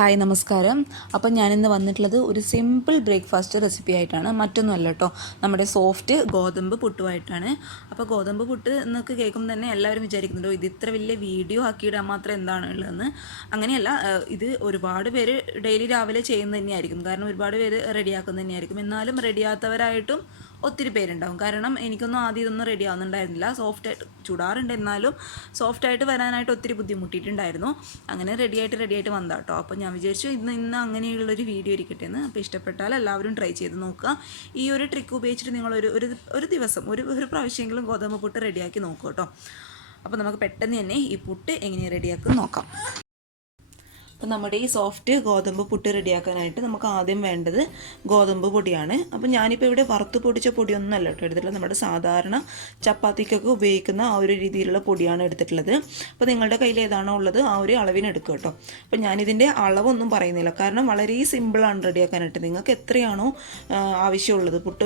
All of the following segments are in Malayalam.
ഹായ് നമസ്കാരം. അപ്പം ഞാനിന്ന് വന്നിട്ടുള്ളത് ഒരു സിമ്പിൾ ബ്രേക്ക്ഫാസ്റ്റ് റെസിപ്പി ആയിട്ടാണ്. മറ്റൊന്നുമല്ല കേട്ടോ, നമ്മുടെ സോഫ്റ്റ് ഗോതമ്പ് പുട്ടുമായിട്ടാണ്. അപ്പോൾ ഗോതമ്പ് പുട്ട് എന്നൊക്കെ കേൾക്കുമ്പോൾ തന്നെ എല്ലാവരും വിചാരിക്കുന്നുണ്ടോ ഇത് ഇത്ര വലിയ വീഡിയോ ആക്കിയിടാൻ മാത്രം എന്താണ് ഉള്ളതെന്ന്. അങ്ങനെയല്ല, ഇത് ഒരുപാട് പേര് ഡെയിലി രാവിലെ ചെയ്യുന്നത് തന്നെയായിരിക്കും. കാരണം ഒരുപാട് പേര് റെഡിയാക്കുന്നത് തന്നെയായിരിക്കും. എന്നാലും റെഡിയാത്തവരായിട്ടും ഒത്തിരി പേരുണ്ടാവും. കാരണം എനിക്കൊന്നും ആദ്യം ഇതൊന്നും റെഡി ആവുന്നുണ്ടായിരുന്നില്ല. സോഫ്റ്റായിട്ട് ചുടാറുണ്ട്, എന്നാലും സോഫ്റ്റായിട്ട് വരാനായിട്ട് ഒത്തിരി ബുദ്ധിമുട്ടിയിട്ടുണ്ടായിരുന്നു. അങ്ങനെ റെഡിയായിട്ട് വന്നതാണ് കേട്ടോ. അപ്പോൾ ഞാൻ വിചാരിച്ചു ഇന്ന് അങ്ങനെയുള്ളൊരു വീഡിയോ ഇരിക്കട്ടെ എന്ന്. അപ്പോൾ ഇഷ്ടപ്പെട്ടാൽ എല്ലാവരും ട്രൈ ചെയ്ത് നോക്കുക. ഈ ഒരു ട്രിക്ക് ഉപയോഗിച്ചിട്ട് നിങ്ങൾ ഒരു ദിവസം ഒരു പ്രാവശ്യമെങ്കിലും ഗോതമ്പ് പുട്ട് റെഡിയാക്കി നോക്കുക കേട്ടോ. അപ്പോൾ നമുക്ക് പെട്ടെന്ന് തന്നെ ഈ പുട്ട് എങ്ങനെ റെഡിയാക്കി നോക്കാം. അപ്പോൾ നമ്മുടെ ഈ സോഫ്റ്റ് ഗോതമ്പ് പുട്ട് റെഡിയാക്കാനായിട്ട് നമുക്ക് ആദ്യം വേണ്ടത് ഗോതമ്പ് പൊടിയാണ്. അപ്പോൾ ഞാനിപ്പോൾ ഇവിടെ വറുത്ത് പൊടിച്ച പൊടിയൊന്നുമല്ല കേട്ടോ എടുത്തിട്ടുള്ളത്. നമ്മുടെ സാധാരണ ചപ്പാത്തിക്കൊക്കെ ഉപയോഗിക്കുന്ന ആ ഒരു രീതിയിലുള്ള പൊടിയാണ് എടുത്തിട്ടുള്ളത്. അപ്പോൾ നിങ്ങളുടെ കയ്യിൽ ഏതാണോ ഉള്ളത് ആ ഒരു അളവിന് എടുക്കുക കേട്ടോ. അപ്പോൾ ഞാനിതിൻ്റെ അളവൊന്നും പറയുന്നില്ല, കാരണം വളരെ സിമ്പിളാണ് റെഡിയാക്കാനായിട്ട്. നിങ്ങൾക്ക് എത്രയാണോ ആവശ്യമുള്ളത്, പുട്ട്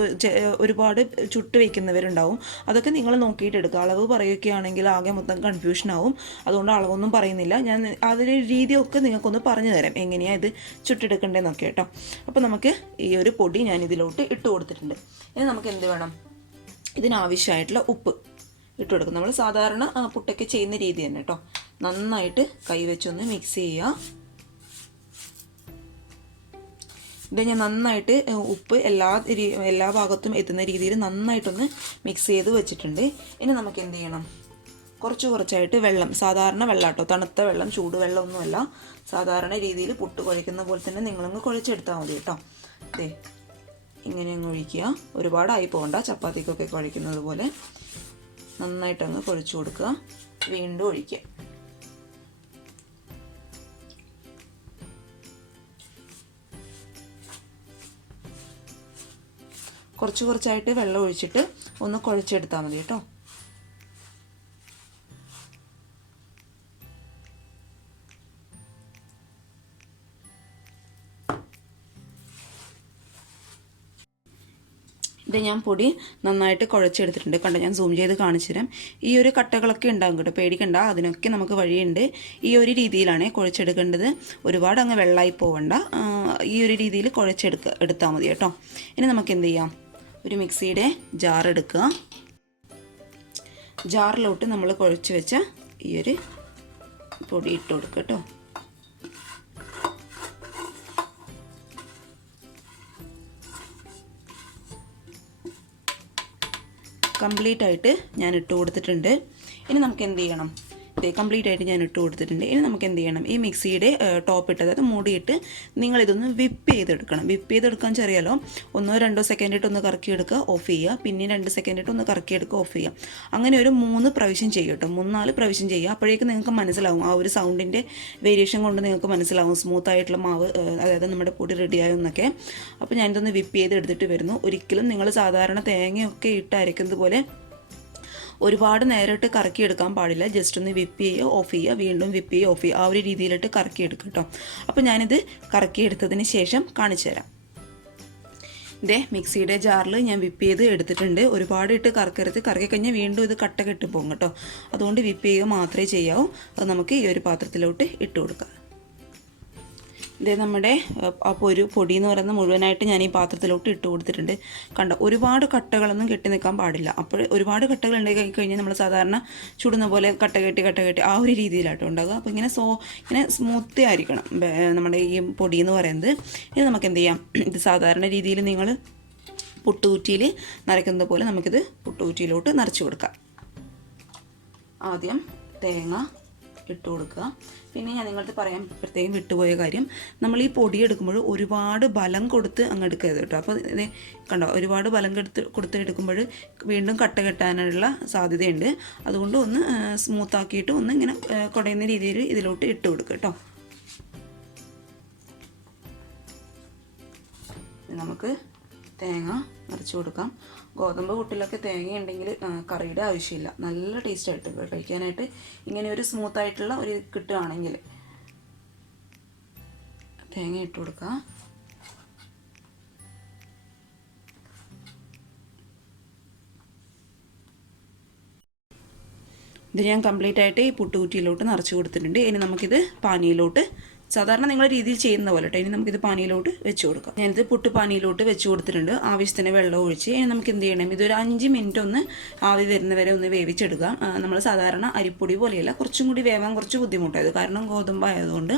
ഒരുപാട് ചുട്ട് വയ്ക്കുന്നവരുണ്ടാവും, അതൊക്കെ നിങ്ങൾ നോക്കിയിട്ട് എടുക്കുക. അളവ് പറയുകയാണെങ്കിൽ ആകെ മൊത്തം കൺഫ്യൂഷനാവും. അതുകൊണ്ട് അളവൊന്നും പറയുന്നില്ല. ഞാൻ അതിൻ്റെ രീതിയൊക്കെ നിങ്ങൾക്കൊന്ന് പറഞ്ഞു തരാം, എങ്ങനെയാണ് ഇത് ചുട്ടെടുക്കേണ്ടതെന്നൊക്കെ കേട്ടോ. അപ്പോൾ നമുക്ക് ഈ ഒരു പൊടി ഞാൻ ഇതിലോട്ട് ഇട്ട് കൊടുത്തിട്ടുണ്ട്. ഇനി നമുക്ക് എന്ത് വേണം, ഇതിനാവശ്യമായിട്ടുള്ള ഉപ്പ് ഇട്ട് കൊടുക്കും. നമ്മൾ സാധാരണ പുട്ടൊക്കെ ചെയ്യുന്ന രീതി തന്നെ കേട്ടോ. നന്നായിട്ട് കൈവച്ചൊന്ന് മിക്സ് ചെയ്യുക. ഇത് ഞാൻ നന്നായിട്ട് ഉപ്പ് എല്ലാ ഭാഗത്തും എത്തുന്ന രീതിയിൽ നന്നായിട്ടൊന്ന് മിക്സ് ചെയ്ത് വെച്ചിട്ടുണ്ട്. ഇനി നമുക്ക് എന്ത് ചെയ്യണം, കുറച്ചായിട്ട് വെള്ളം, സാധാരണ വെള്ളം കേട്ടോ, തണുത്ത വെള്ളം, ചൂടുവെള്ളമൊന്നുമല്ല, സാധാരണ രീതിയിൽ പുട്ട് കുഴയ്ക്കുന്ന പോലെ തന്നെ നിങ്ങളങ്ങ് കുഴച്ചെടുത്താൽ മതി കേട്ടോ. അതെ, ഇങ്ങനെ അങ്ങ് ഒഴിക്കുക. ഒരുപാടായി പോകണ്ട, ചപ്പാത്തിക്കൊക്കെ കുഴയ്ക്കുന്നത് പോലെ നന്നായിട്ടങ്ങ് കുഴച്ച് കൊടുക്കുക. വീണ്ടും ഒഴിക്കുക. കുറച്ചായിട്ട് വെള്ളം ഒഴിച്ചിട്ട് ഒന്ന് കുഴച്ചെടുത്താൽ മതി കേട്ടോ. ഇത് ഞാൻ പൊടി നന്നായിട്ട് കുഴച്ചെടുത്തിട്ടുണ്ട്. കണ്ടോ, ഞാൻ സൂം ചെയ്ത് കാണിച്ചു തരാം. ഈ ഒരു കട്ടകളൊക്കെ ഉണ്ടാകും കേട്ടോ, പേടിക്കണ്ട, അതിനൊക്കെ നമുക്ക് വഴിയുണ്ട്. ഈ ഒരു രീതിയിലാണ് കുഴച്ചെടുക്കേണ്ടത്. ഒരുപാട് അങ്ങ് വെള്ളമായി പോവണ്ട, ഈ ഒരു രീതിയിൽ എടുത്താൽ മതി കേട്ടോ. ഇനി നമുക്ക് എന്ത് ചെയ്യാം, ഒരു മിക്സിയുടെ ജാർ എടുക്കുക. ജാറിലോട്ട് നമ്മൾ കുഴച്ച് വെച്ച ഈ ഒരു പൊടി ഇട്ട് കൊടുക്കുക കേട്ടോ. കംപ്ലീറ്റ് ആയിട്ട് ഞാൻ ഇട്ട് കൊടുത്തിട്ടുണ്ട്. ഇനി നമുക്ക് എന്ത് ചെയ്യണം, കംപ്ലീറ്റ് ആയിട്ട് ഞാൻ ഇട്ട് കൊടുത്തിട്ടുണ്ട്. ഇനി നമുക്ക് എന്ത് ചെയ്യണം, ഈ മിക്സിയുടെ ടോപ്പ് ഇട്ട്, അതായത് മൂടിയിട്ട് നിങ്ങളിതൊന്ന് വിപ്പ് ചെയ്തെടുക്കണം. വിപ്പ് ചെയ്തെടുക്കാൻ ചെറിയാലോ, 1-2 സെക്കൻഡ് ഇട്ട് ഒന്ന് കറക്കിയെടുക്കുക, ഓഫ് ചെയ്യുക. പിന്നെ 2 സെക്കൻഡ് ഇട്ട് ഒന്ന് കറക്കിയെടുക്കുക, ഓഫ് ചെയ്യുക. അങ്ങനെ ഒരു 3 പ്രാവശ്യം ചെയ്യും കേട്ടോ, 3-4 പ്രാവശ്യം ചെയ്യുക. അപ്പോഴേക്കും നിങ്ങൾക്ക് മനസ്സിലാവും, ആ ഒരു സൗണ്ടിൻ്റെ വേരിയേഷൻ കൊണ്ട് നിങ്ങൾക്ക് മനസ്സിലാവും സ്മൂത്തായിട്ടുള്ള മാവ്, അതായത് നമ്മുടെ പൊടി റെഡിയായോ എന്നൊക്കെ. അപ്പോൾ ഞാനിതൊന്ന് വിപ്പ് ചെയ്ത് എടുത്തിട്ട് വരുന്നു. ഒരിക്കലും നിങ്ങൾ സാധാരണ തേങ്ങയൊക്കെ ഇട്ട് അരയ്ക്കുന്നത് പോലെ ഒരുപാട് നേരിട്ട് കറക്കിയെടുക്കാൻ പാടില്ല. ജസ്റ്റ് ഒന്ന് വിപ്പ് ചെയ്യുക, ഓഫ് ചെയ്യുക, വീണ്ടും വിപ്പ് ചെയ്യുക, ഓഫ് ചെയ്യുക, ആ ഒരു രീതിയിലിട്ട് കറക്കിയെടുക്കുക കേട്ടോ. അപ്പോൾ ഞാനിത് കറക്കിയെടുത്തതിന് ശേഷം കാണിച്ചു തരാം. ഇതേ മിക്സിയുടെ ജാറിൽ ഞാൻ വിപ്പ് ചെയ്ത് എടുത്തിട്ടുണ്ട്. ഒരുപാട് ഇട്ട് കറക്കി കഴിഞ്ഞാൽ വീണ്ടും ഇത് കട്ട കെട്ടി പോകും കേട്ടോ. അതുകൊണ്ട് വിപ്പ് ചെയ്യുക മാത്രമേ ചെയ്യാവൂ. അത് നമുക്ക് ഈ ഒരു പാത്രത്തിലോട്ട് ഇട്ട് കൊടുക്കാം. ഇതേ നമ്മുടെ പൊടി എന്ന് പറയുന്നത് മുഴുവനായിട്ട് ഞാൻ ഈ പാത്രത്തിലോട്ട് ഇട്ട് കൊടുത്തിട്ടുണ്ട്. കണ്ടോ, ഒരുപാട് കട്ടകളൊന്നും കെട്ടി നിൽക്കാൻ പാടില്ല. അപ്പോൾ ഒരുപാട് കട്ടകൾ ഉണ്ടായി കഴിഞ്ഞാൽ നമ്മൾ സാധാരണ ചുടുന്ന പോലെ കട്ട കെട്ടി ആ ഒരു രീതിയിലാട്ടോ ഉണ്ടാകുക. അപ്പോൾ ഇങ്ങനെ സ്മൂത്തി ആയിരിക്കണം നമ്മുടെ ഈ പൊടി എന്ന് പറയുന്നത്. ഇനി നമുക്ക് എന്ത് ചെയ്യാം, ഇത് സാധാരണ രീതിയിൽ നിങ്ങൾ പുട്ടുകുറ്റിയിൽ നിറയ്ക്കുന്നത് പോലെ നമുക്കിത് പുട്ടുകുറ്റിയിലോട്ട് നിറച്ച് കൊടുക്കാം. ആദ്യം തേങ്ങ ഇട്ട് കൊടുക്കുക. പിന്നെ ഞാൻ നിങ്ങൾക്ക് പറയാൻ പ്രത്യേകം വിട്ടുപോയ കാര്യം, നമ്മൾ ഈ പൊടി എടുക്കുമ്പോൾ ഒരുപാട് ബലം കൊടുത്ത് അങ്ങ് എടുക്കരുത് കേട്ടോ. അപ്പോൾ ഇത് കണ്ടോ, ഒരുപാട് ബലം കൊടുത്തെടുക്കുമ്പോൾ വീണ്ടും കട്ട കെട്ടാനുള്ള സാധ്യതയുണ്ട്. അതുകൊണ്ട് ഒന്ന് സ്മൂത്താക്കിയിട്ട് ഒന്ന് ഇങ്ങനെ കുടയുന്ന രീതിയിൽ ഇതിലോട്ട് ഇട്ട് കൊടുക്കുക കേട്ടോ. നമുക്ക് തേങ്ങ നിറച്ച് കൊടുക്കാം. ഗോതമ്പ് പുട്ടിലൊക്കെ തേങ്ങ ഉണ്ടെങ്കിൽ കറിയുടെ ആവശ്യമില്ല, നല്ല ടേസ്റ്റായിട്ട് കഴിക്കാനായിട്ട്. ഇങ്ങനെ ഒരു സ്മൂത്തായിട്ടുള്ള ഒരു കിട്ടുകയാണെങ്കിൽ തേങ്ങ ഇട്ട് കൊടുക്കുക. ഇത് ഞാൻ കംപ്ലീറ്റ് ആയിട്ട് ഈ പുട്ടുകുറ്റിയിലോട്ട് നിറച്ച് കൊടുത്തിട്ടുണ്ട്. ഇനി നമുക്കിത് പാനിയിലോട്ട് സാധാരണ നിങ്ങൾ രീതിയിൽ ചെയ്യുന്ന പോലെ കേട്ടോ. ഇനി നമുക്കിത് പാനിയിലോട്ട് വെച്ച് കൊടുക്കാം. ഞാനിത് പുട്ട് പാനിയിലോട്ട് വെച്ച് കൊടുത്തിട്ടുണ്ട്. ആവശ്യത്തിന് വെള്ളം ഒഴിച്ച് ഇനി നമുക്ക് എന്ത് ചെയ്യണം, ഇതൊരു 5 മിനിറ്റ് ഒന്ന് ആവി വരുന്നവരെ ഒന്ന് വേവിച്ചെടുക്കാം. നമ്മൾ സാധാരണ അരിപ്പൊടി പോലെയല്ല, കുറച്ചും കൂടി വേവാൻ കുറച്ച് ബുദ്ധിമുട്ടായത് കാരണം ഗോതമ്പായതുകൊണ്ട്.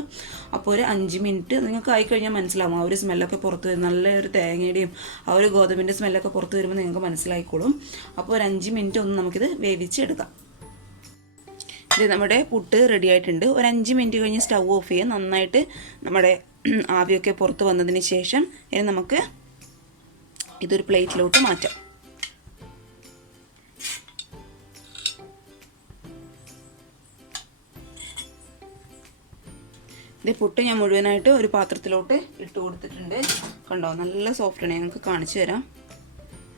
അപ്പോൾ ഒരു 5 മിനിറ്റ് നിങ്ങൾക്ക് ആയിക്കഴിഞ്ഞാൽ മനസ്സിലാവും. ആ ഒരു സ്മെല്ലൊക്കെ പുറത്ത് വരും, നല്ലൊരു തേങ്ങയുടെയും ആ ഒരു ഗോതമ്പിൻ്റെ സ്മെല്ലൊക്കെ പുറത്ത് വരുമ്പോൾ നിങ്ങൾക്ക് മനസ്സിലായിക്കോളും. അപ്പോൾ ഒരു 5 മിനിറ്റ് ഒന്ന് നമുക്കിത് വേവിച്ചെടുക്കാം. ഇത് നമ്മുടെ പുട്ട് റെഡി ആയിട്ടുണ്ട്. ഒരു 5 മിനിറ്റ് കഴിഞ്ഞ് സ്റ്റൗ ഓഫ് ചെയ്യുക. നന്നായിട്ട് നമ്മുടെ ആവിയൊക്കെ പുറത്ത് വന്നതിന് ശേഷം ഇനി നമുക്ക് ഇതൊരു പ്ലേറ്റിലോട്ട് മാറ്റാം. ഇത് പുട്ട് ഞാൻ മുഴുവനായിട്ട് ഒരു പാത്രത്തിലോട്ട് ഇട്ട് കൊടുത്തിട്ടുണ്ട്. കണ്ടോ, നല്ല സോഫ്റ്റാണ്. ഞങ്ങൾക്ക് കാണിച്ചു തരാം.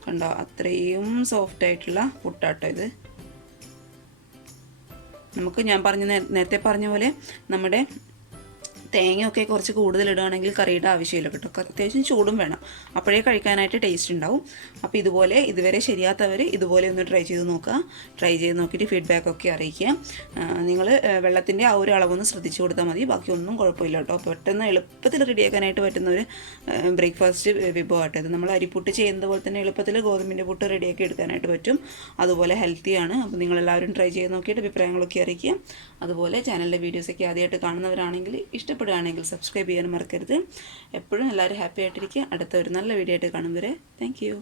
കണ്ടോ, അത്രയും സോഫ്റ്റായിട്ടുള്ള പുട്ടാട്ടോ ഇത്. നമുക്ക് ഞാൻ നേരത്തെ പറഞ്ഞ പോലെ നമ്മുടെ തേങ്ങയൊക്കെ കുറച്ച് കൂടുതൽ ഇടുകയാണെങ്കിൽ കറിയുടെ ആവശ്യമില്ല കേട്ടോ. അത്യാവശ്യം ചൂടും വേണം, അപ്പോഴേ കഴിക്കാനായിട്ട് ടേസ്റ്റ് ഉണ്ടാവും. അപ്പോൾ ഇതുപോലെ ഇതുവരെ ശരിയാത്തവർ ഇതുപോലെ ഒന്ന് ട്രൈ ചെയ്ത് നോക്കുക. ട്രൈ ചെയ്ത് നോക്കിയിട്ട് ഫീഡ്ബാക്കൊക്കെ അറിയിക്കുക. നിങ്ങൾ വെള്ളത്തിൻ്റെ ആ ഒരു അളവൊന്ന് ശ്രദ്ധിച്ചു കൊടുത്താൽ മതി, ബാക്കി ഒന്നും കുഴപ്പമില്ല കേട്ടോ. പെട്ടെന്ന് എളുപ്പത്തിൽ റെഡിയാക്കാനായിട്ട് പറ്റുന്ന ഒരു ബ്രേക്ക്ഫാസ്റ്റ് വിഭവമായിട്ട് ഇത്. നമ്മൾ അരിപ്പുട്ട് ചെയ്യുന്നത് പോലെ തന്നെ എളുപ്പത്തിൽ ഗോതമ്പിൻ്റെ പുട്ട് റെഡിയാക്കി എടുക്കാനായിട്ട് പറ്റും. അതുപോലെ ഹെൽത്തിയാണ്. അപ്പോൾ നിങ്ങളെല്ലാവരും ട്രൈ ചെയ്ത് നോക്കിയിട്ട് അഭിപ്രായങ്ങളൊക്കെ അറിയിക്കുക. അതുപോലെ ചാനലിലെ വീഡിയോസൊക്കെ ആദ്യമായിട്ട് കാണുന്നവരാണെങ്കിൽ ഇഷ്ടപ്പെടുകയാണെങ്കിൽ സബ്സ്ക്രൈബ് ചെയ്യാനും മറക്കരുത്. എപ്പോഴും എല്ലാവരും ഹാപ്പി ആയിട്ടിരിക്കുക. അടുത്ത ഒരു നല്ല വീഡിയോ ആയിട്ട് കാണും വരെ താങ്ക് യു.